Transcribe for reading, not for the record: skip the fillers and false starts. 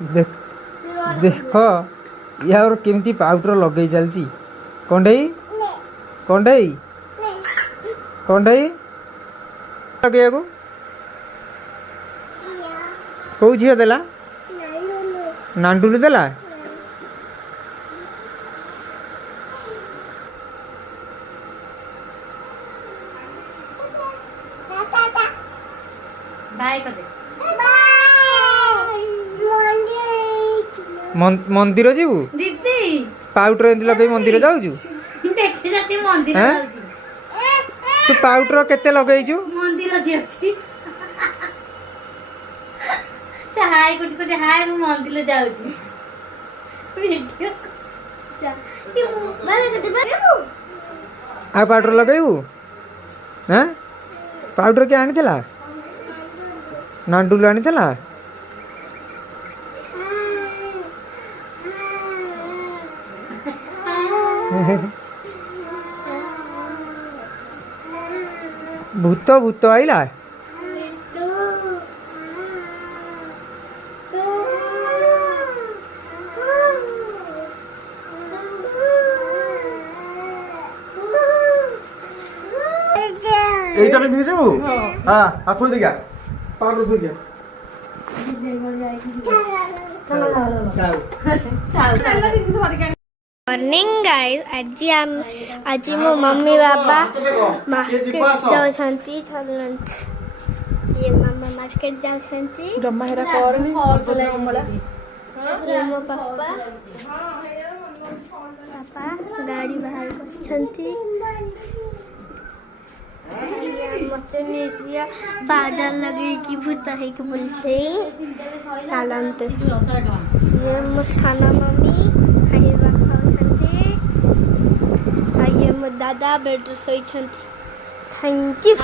देख देख यार केमती पाउडर लगे चलती कंडई कंडई कंडई लगे कौ झील देला नांडुली देला मंदिर जीवु पाउडर एमती लगे मंदिर जाऊँ तू पाउडर केते लगेइछु मंदिर जी अछि से हाय कुछ हाय मु मंदिर जाउछी वीडियो जा ये माने कते बागेबू आ पाउडर लगेबू हैं पाउडर के आनी थला नांडुल आनी थला भूत भूत आइला এইটা আমি দিয়ে যাবো হ্যাঁ আর থই দিগা পাউডার থই দিগা मॉर्निंग गाइस आज मो मम्मी बाबा मार्केट जाउछंती ये मामा मार्केट जाउछंती जम्मा हेरा करनी ये मो पापा पापा गाड़ी बाहर बसछंती मते नेजिया बादल लगे कि भूत है कि बोलते चलंत ये मो खाना मम्मी खाइबा खाउछंती आ ये मो दादा बेड सोइछंती थैंक यू।